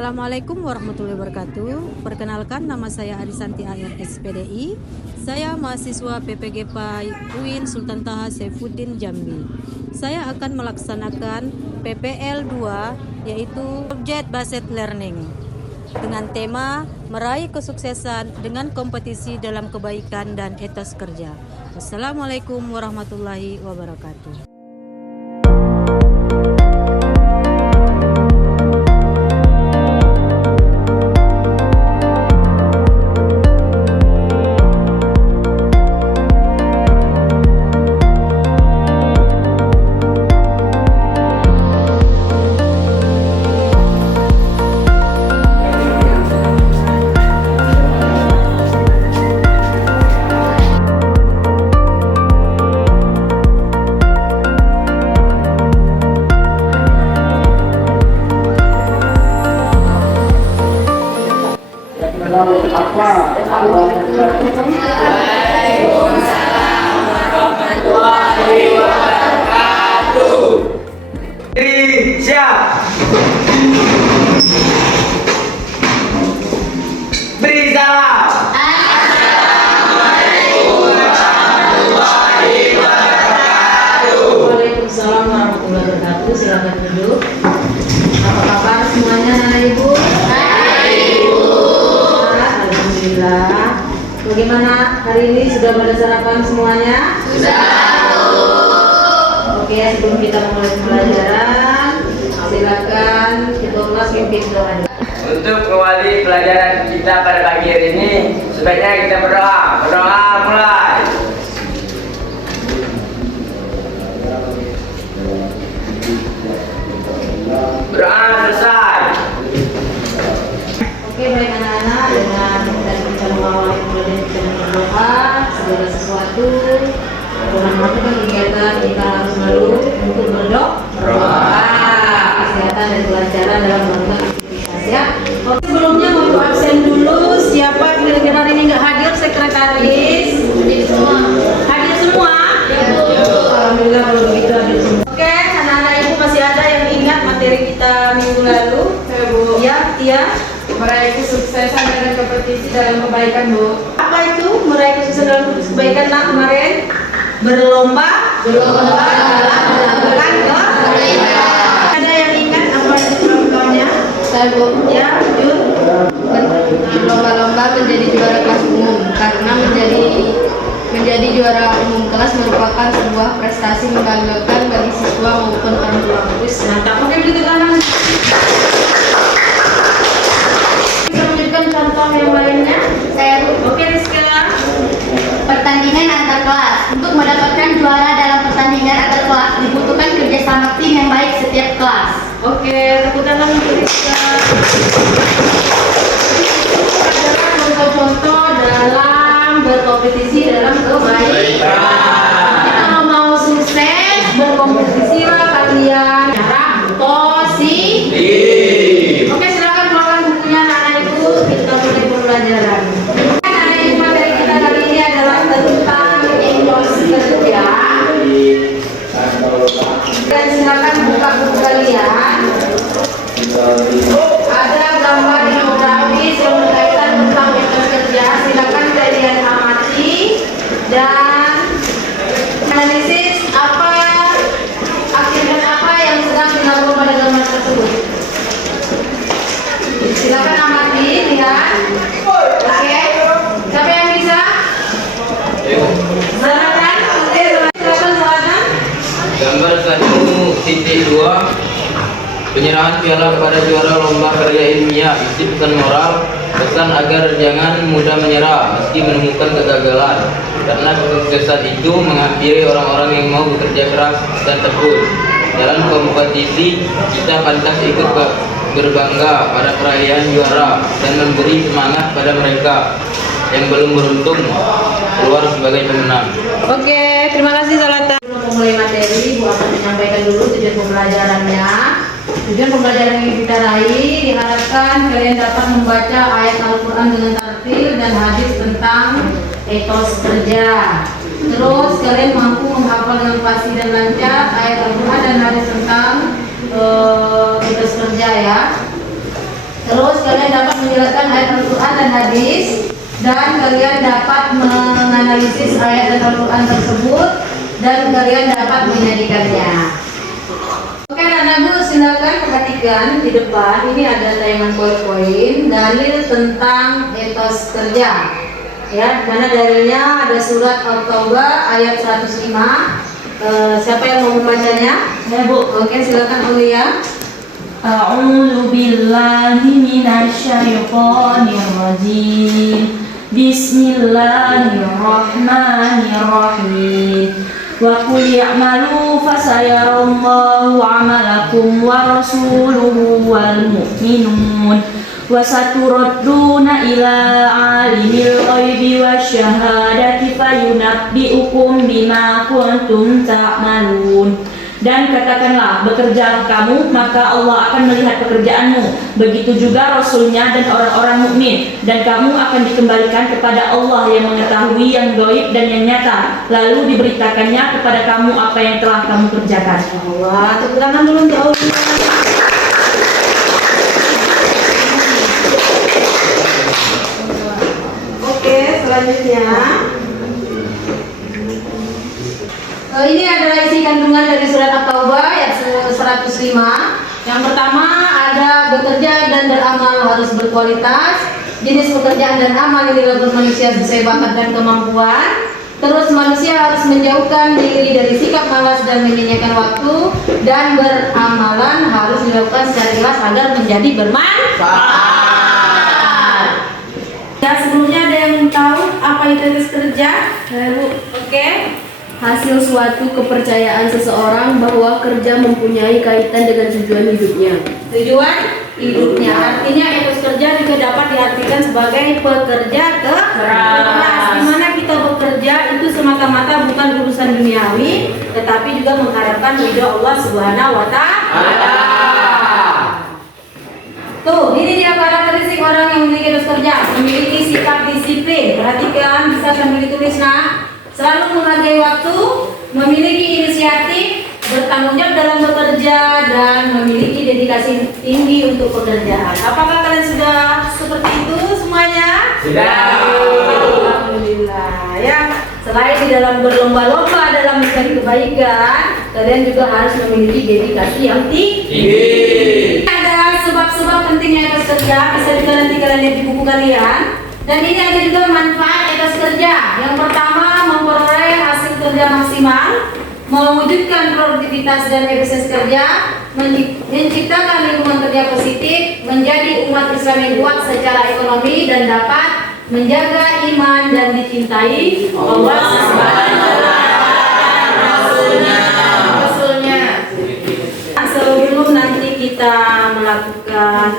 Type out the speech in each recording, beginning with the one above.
Assalamualaikum warahmatullahi wabarakatuh. Perkenalkan, nama saya Arisanti ARS PDI. Saya mahasiswa PPG PAI UIN Sultan Taha Saifuddin Jambi. Saya akan melaksanakan PPL 2 yaitu Object Based Learning dengan tema meraih kesuksesan dengan kompetisi dalam kebaikan dan etos kerja. Wassalamualaikum warahmatullahi wabarakatuh. Siap. Beri salam. Assalamualaikum warahmatullahi wabarakatuh. Waalaikumsalam warahmatullahi wabarakatuh. Silakan duduk. Apa kabar semuanya, anak ibu? Baik, Ibu. Alhamdulillah. Bagaimana hari ini, sudah pada sarapan semuanya? Sudah. Oke, sebelum kita mulai pelajaran, silakan ketua kelas pimpin doa. Untuk mengawali pelajaran kita pada pagi hari ini, sebaiknya kita berdoa. Berdoa mulai. Berdoa selesai. Oke, baik anak-anak, dengan kita mengawali pelajaran kita berdoa, segala sesuatu dalam melakukan kegiatan kita harus selalu untuk berdoa, kesehatan dan kelancaran dalam melakukan aktivitas ya. Oke, sebelumnya mau absen dulu. Siapa kira-kira hari ini nggak hadir? Sekretaris hadir semua. Hadir semua? Ya, Bu. Alhamdulillah kalau begitu hadir semua. Oke, anak-anak ibu masih ada yang ingat materi kita minggu lalu? Ya, Bu. Ya, Tia. Meraih kesuksesan dengan kompetisi dalam kebaikan, Bu. Apa itu meraih kesuksesan dalam kebaikan? Nah, kemarin berlomba dalam melakukan kebaikan. Ada yang ingat apa itu lombanya? Saya, Bu. Ya, Jun. Lomba-lomba menjadi juara kelas umum karena menjadi juara umum kelas merupakan sebuah prestasi membanggakan bagi siswa maupun orang tua. Nah, tak pakai begitu kanan. Bisa menunjukkan contoh yang lainnya? Saya, Bu. Oke, Rizka. Pertandingan antar kelas. Untuk mendapatkan juara dalam pertandingan antar kelas dibutuhkan kerjasama tim yang baik setiap kelas. Oke, tepuk tangan untuk Rizka. Adalah contoh-contoh dalam berkompetisi dalam kebaikan. Jadi kalau mau sukses berkompetisilah kalian. Cara positif. Oke, silakan keluarkan bukunya anak-anak ibu. Kita mulai pembelajaran. Anak-anak, materi kita kali ini adalah tentang etos kerja. Dan silakan buka buku kalian. Ada gambar infografis yang berkaitan tentang etos kerja. Silakan kalian amati dan analisis aktivitas apa yang sedang dilakukan pada gambar tersebut. Silakan amati, lihat. Oke, siapa yang bisa? Silakan. Oke, silakan. Gambar 1.2 penyerahan piala kepada juara lomba karya ilmiah. Isi pesan moral, pesan agar jangan mudah menyerah meski menemukan kegagalan, karena kesuksesan itu menghampiri orang-orang yang mau bekerja keras dan tekun. Dalam kompetisi kita pantas ikut berbangga pada perayaan juara dan memberi semangat pada mereka yang belum beruntung keluar sebagai pemenang. Oke, terima kasih Salata. Sebelum memulai materi, Bu akan menyampaikan dulu tujuan pembelajarannya. Tujuan pembelajaran yang kita raih diharapkan kalian dapat membaca ayat Al-Quran dengan tartil dan hadis tentang etos kerja. Terus kalian mampu menghafal dengan fasih dan lancar ayat Al-Quran dan hadis tentang etos kerja ya. Terus Terus kalian dapat menjelaskan ayat Al-Quran dan hadis, dan kalian dapat menganalisis ayat dan Al-Quran tersebut, dan kalian dapat menyanyikannya. Oke anak-anak Bu, silakan perhatikan di depan. Ini ada tayangan PowerPoint dalil tentang etos kerja. Ya, di mana dalilnya ada surat At-Taubah ayat 105. Siapa yang mau membacanya? Ya Bu. Oke, silakan Aulia. A'udzu billahi minasyaitonir rajim. Bismillahirrahmanirrahim. Wa qul ya'malu fasayarallahu 'amalakum wa rasuluhu wal mu'minun wa saturadduna ila 'alimil ghaibi wasyahadati fayunabbi'ukum bima kuntum ta'malun. Dan katakanlah, bekerjalah kamu, maka Allah akan melihat pekerjaanmu. Begitu juga Rasulnya dan orang-orang mukmin. Dan kamu akan dikembalikan kepada Allah yang mengetahui yang gaib dan yang nyata. Lalu diberitakannya kepada kamu apa yang telah kamu kerjakan. Allah, tepuk tangan dulu untuk Aulia. Oke, selanjutnya. Ini adalah isi kandungan dari surat At-Taubah ayat 105. Yang pertama ada bekerja dan beramal harus berkualitas. Jenis pekerjaan dan amal yang dilakukan manusia sesuai bakat dan kemampuan. Terus manusia harus menjauhkan diri dari sikap malas dan menyia-nyiakan waktu, dan beramalan harus dilakukan secara ikhlas agar menjadi bermanfaat. Ya, sebelumnya ada yang tahu apa itu etos kerja? Oke. Hasil suatu kepercayaan seseorang bahwa kerja mempunyai kaitan dengan tujuan hidupnya. Tujuan hidupnya, artinya etos kerja juga dapat diartikan sebagai pekerja keras, di mana kita bekerja itu semata-mata bukan urusan duniawi, tetapi juga mengharapkan ridho Allah Subhanahu wa Ta'ala. Tuh, ini dia karakteristik orang yang memiliki etos kerja, memiliki sikap disiplin. Perhatikan, bisa sambil ditulis nak. Selalu menghargai waktu, memiliki inisiatif, bertanggung jawab dalam bekerja, dan memiliki dedikasi tinggi untuk pekerjaan. Apakah kalian sudah seperti itu semuanya? Sudah. Alhamdulillah ya. Selain di dalam berlomba-lomba dalam mencari kebaikan, kalian juga harus memiliki dedikasi yang tinggi. Ada sebab-sebab pentingnya etos kerja, bisa juga nanti kalian lihat di buku kalian. Dan ini ada juga manfaat etos kerja. Yang pertama, memperoleh hasil kerja maksimal, mewujudkan produktivitas dan efisiensi kerja, menciptakan lingkungan kerja positif, menjadi umat Islam yang kuat secara ekonomi, dan dapat menjaga iman dan dicintai Allah Subhanahu wa Ta'ala, Rasulnya. Sebelum nanti kita melakukan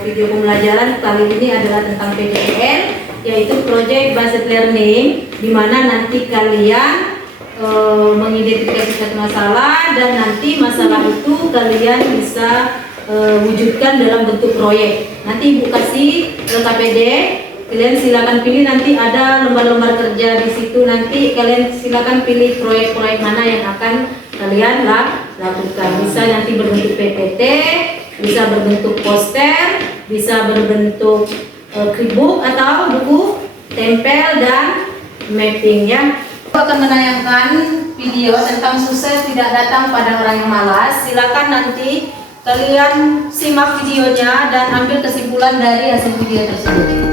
video pembelajaran kali ini adalah tentang PDL, yaitu Project Based Learning, di mana nanti kalian mengidentifikasi satu masalah, dan nanti masalah itu kalian bisa wujudkan dalam bentuk proyek. Nanti Ibu kasih KPD, kalian silakan pilih, nanti ada lembar-lembar kerja di situ. Nanti kalian silakan pilih proyek-proyek mana yang akan kalian lakukan. Bisa nanti berbentuk PPT, bisa berbentuk poster, bisa berbentuk clipbook atau buku tempel dan mapping ya. Aku akan menayangkan video tentang sukses tidak datang pada orang yang malas. Silakan nanti kalian simak videonya dan ambil kesimpulan dari hasil video tersebut.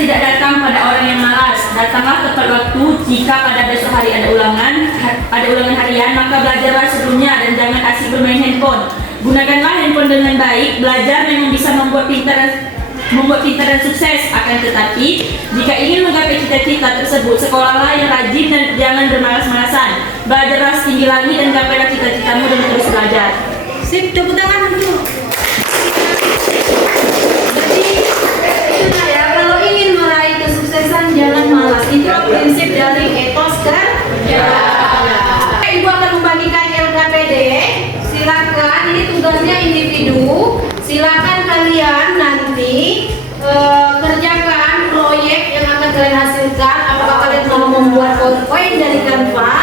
tidak datang pada orang yang malas. Datanglah tepat waktu. Jika pada besok hari ada ulangan harian, maka belajarlah sebelumnya dan jangan asik bermain handphone. Gunakanlah handphone dengan baik. Belajar memang bisa membuat pintar dan sukses. Akan tetapi, jika ingin menggapai cita-cita tersebut, sekolahlah yang rajin dan jangan bermalas-malasan. Belajarlah setinggi langit dan gapailah cita-citamu dengan terus belajar. Sip, tepuk tangan dulu. Jadi, itu ya, kalau ingin meraih kesuksesan jangan malas. Itu prinsip dari etos kerja. Ibu akan membagikan LKPD. Silakan, ini tugasnya individu. Silakan kalian nanti kerjakan proyek yang akan kalian hasilkan. Apakah kalian mau membuat PowerPoint dari Canva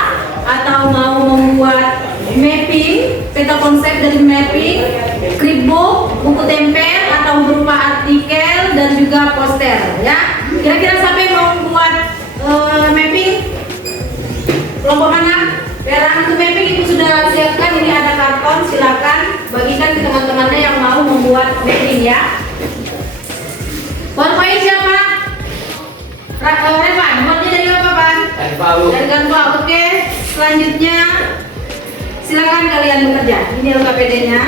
atau mau membuat mapping, peta konsep dari mapping, scrapbook, buku tempel atau berupa artikel dan juga poster, ya. Kira-kira siapa yang mau membuat mapping? Kelompok mana? Peran untuk mapping ibu sudah siapkan. Ini ada karton, silakan bagikan ke teman-temannya yang mau membuat mapping, ya. PowerPoint siapa? Revan, buatnya dari apa, Pak? Dari Canva, oke. Selanjutnya silakan kalian bekerja. Ini LKPD-nya.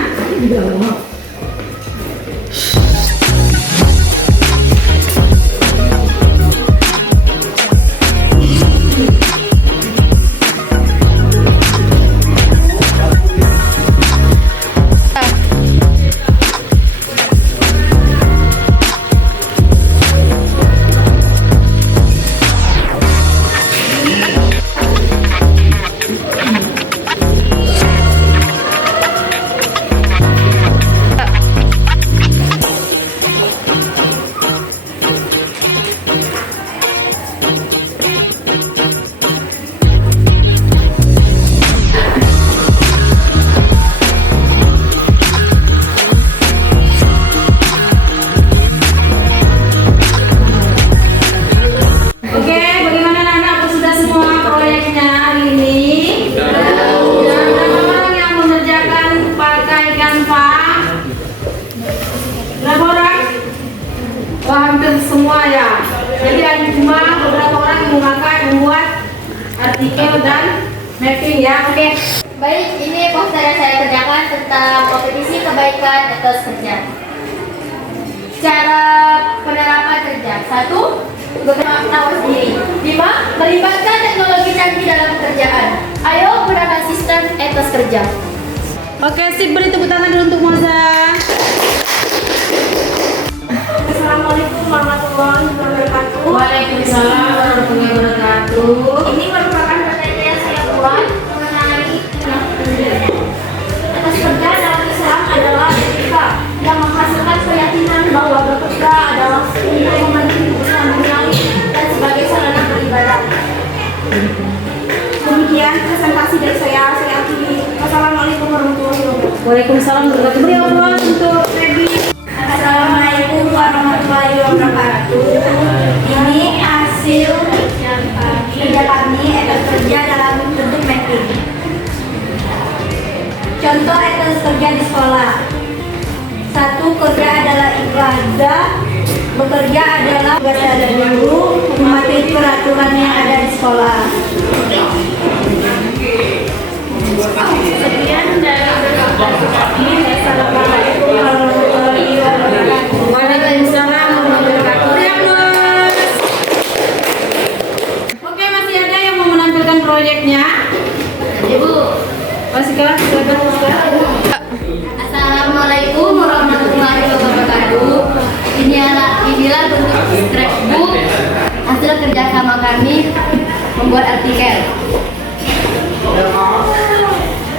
Semua ya. Jadi ada cuma beberapa orang yang membuat artikel dan mapping, ya. Oke. Baik, ini poster yang saya kerjakan tentang kompetisi kebaikan etos kerja. Cara penerapan kerja. 1. Bermakna sendiri. 5. Melibatkan teknologi canggih dalam pekerjaan. Ayo gunakan sistem etos kerja. Oke, sip, beri tepuk tangan dulu untuk Moza. Assalamualaikum warahmatullahi wabarakatuh. Waalaikumsalam warahmatullahi wabarakatuh. Ini merupakan materi yang saya buat mengenai etos kerja dalam Islam adalah etika yang menghasilkan keyakinan bahwa bekerja adalah untuk memenuhi kebutuhan duniawi dan sebagai sarana beribadah. Demikian presentasi dari saya akhiri. Wassalamualaikum warahmatullahi wabarakatuh. Waalaikumsalam warahmatullahi wabarakatuh. Beri aplaus untuk Rebi. Assalamualaikum warahmatullahi wabarakatuh. Ini hasil kerja kami etos kerja dalam bentuk mapping. Contoh etos kerja di sekolah. 1. Kerja adalah ibadah. Bekerja adalah tugas dari guru, mematuhi peraturan yang ada di sekolah. Sekian dari kami. Assalamualaikum warahmatullahi wabarakatuh. Waalaikumsalam warahmatullahi wabarakatuh. Oke, masih ada yang mau menampilkan proyeknya? Ibu, masih kelas silakan. Assalamualaikum warahmatullahi wabarakatuh. Inilah bentuk scrapbook hasil kerjasama kami membuat artikel.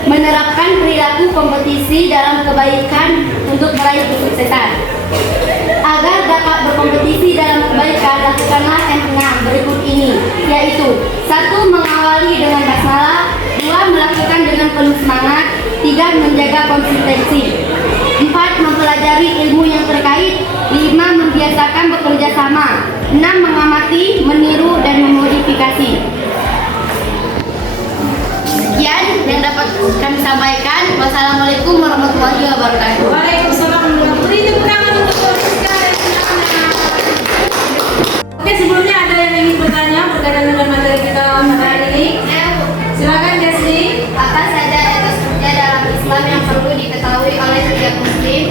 Menerapkan perilaku kompetisi dalam kebaikan untuk meraih kesuksesan. Agar dapat berkompetisi dalam kebaikan, lakukanlah yang berikut ini, yaitu 1. Mengawali dengan basmalah. 2. Melakukan dengan penuh semangat. 3. Menjaga konsistensi. 4. Mempelajari ilmu yang terkait. 5. Membiasakan bekerja sama. 6. Mengamati, meniru, dan memodifikasi. Sekian yang dapat kami sampaikan. Wassalamualaikum warahmatullahi wabarakatuh. Waalaikumsalam warahmatullahi wabarakatuh. Beri tepuk tangan untuk Rizka dan anak-anak. sebelumnya ada yang ingin bertanya berkaitan dengan materi kita pada hari ini? Silakan Desni. Apa saja etos kerja dalam Islam yang perlu diketahui oleh setiap muslim?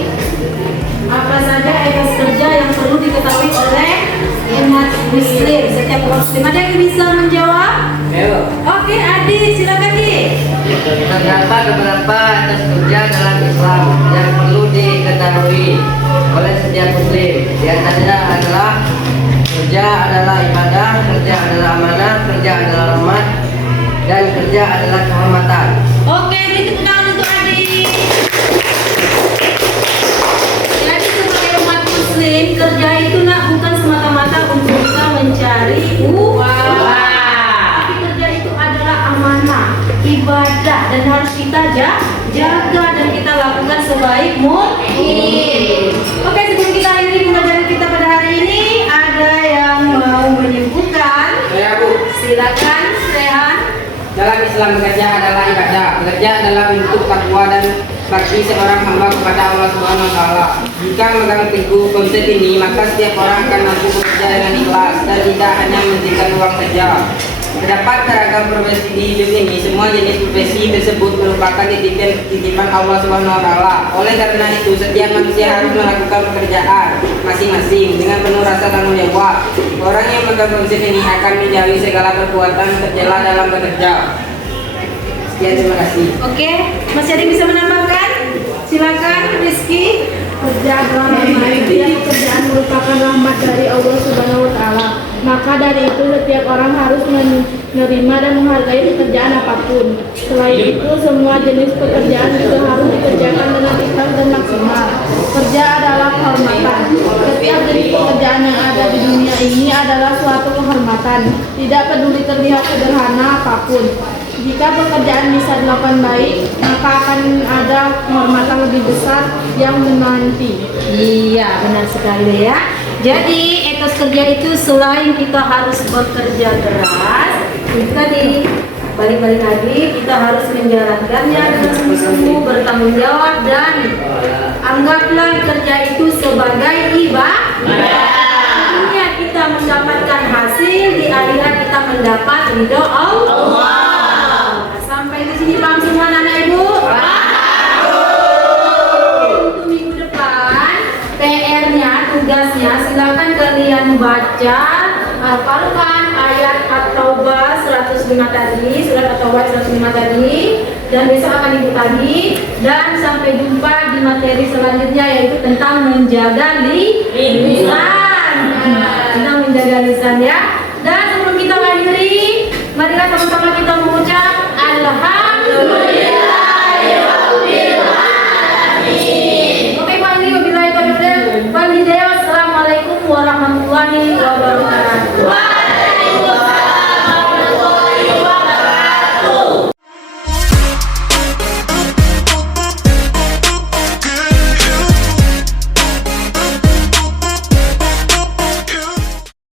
Apa saja etos kerja yang perlu diketahui oleh umat muslim, setiap muslim? Ada yang bisa menjawab? Ayo. Oke, Adi, silakan Di. Terdapat beberapa etos kerja dalam Islam yang perlu diketahui oleh setiap muslim. Di antaranya adalah kerja adalah ibadah, kerja adalah amanah, kerja adalah rahmat, dan kerja adalah kehormatan. Oke, beri tepuk tangan untuk Adi. Jadi sebagai umat muslim, kerja itu nak bukan semata-mata untuk kita mencari uang. Tapi kerja itu adalah amanah, ibadah, dan harus kita jaga dan kita lakukan sebaik mungkin. Oke, sebelum kita akhiri pembelajaran kita pada hari ini, ada yang mau menyebutkan? Ya Bu, Silakan, Rehan. dalam Islam bekerja adalah ibadah. Bekerja adalah bentuk takwa dan bakti seorang hamba kepada Allah Subhanahu Wa Taala. Jika memegang teguh konsep ini, maka setiap orang akan mampu bekerja dengan ikhlas dan tidak hanya mementingkan uang saja. Terdapat beragam profesi di hidup ini. Semua jenis profesi tersebut merupakan titipan Allah Subhanahu Wa Taala. Oleh karena itu, setiap manusia harus melakukan pekerjaan masing-masing dengan penuh rasa tanggung jawab. Orang yang memegang konsep ini akan menjauhi segala perbuatan tercela dalam bekerja. Sekian, terima kasih. Oke, masih ada yang bisa menambahkan? Silakan, Rizky. Kerja adalah rahmat. Setiap pekerjaan merupakan rahmat dari Allah Subhanahu Wa Taala. Maka dari itu setiap orang harus menerima dan menghargai pekerjaan apapun. Selain itu, semua jenis pekerjaan juga harus dikerjakan dengan ikhlas dan maksimal. Kerja adalah kehormatan. Setiap jenis pekerjaan yang ada di dunia ini adalah suatu kehormatan. Tidak peduli terlihat sederhana apapun. Jika pekerjaan bisa dilakukan baik, maka akan ada kehormatan lebih besar yang menanti. Iya, benar sekali ya. Jadi etos kerja itu selain kita harus bekerja keras, itu tadi balik-balik lagi kita harus menjalankannya dengan sungguh-sungguh, bertanggung jawab, dan anggaplah kerja itu sebagai ibadah. Dunia kita mendapatkan hasil, di akhirat kita mendapat ridho Allah. Sampai di sini paham semua anak ibu? Untuk minggu depan PR-nya, tugasnya silakan kalian baca, hafalkan ayat At-Taubah 105 tadi, surat At-Taubah 105 tadi, dan besok akan ibu tagi, dan sampai jumpa di materi selanjutnya yaitu tentang menjaga lisan. Tentang menjaga lisan ya. Dan sebelum kita akhiri, marilah sama-sama kita mengucap Alhamdulillah.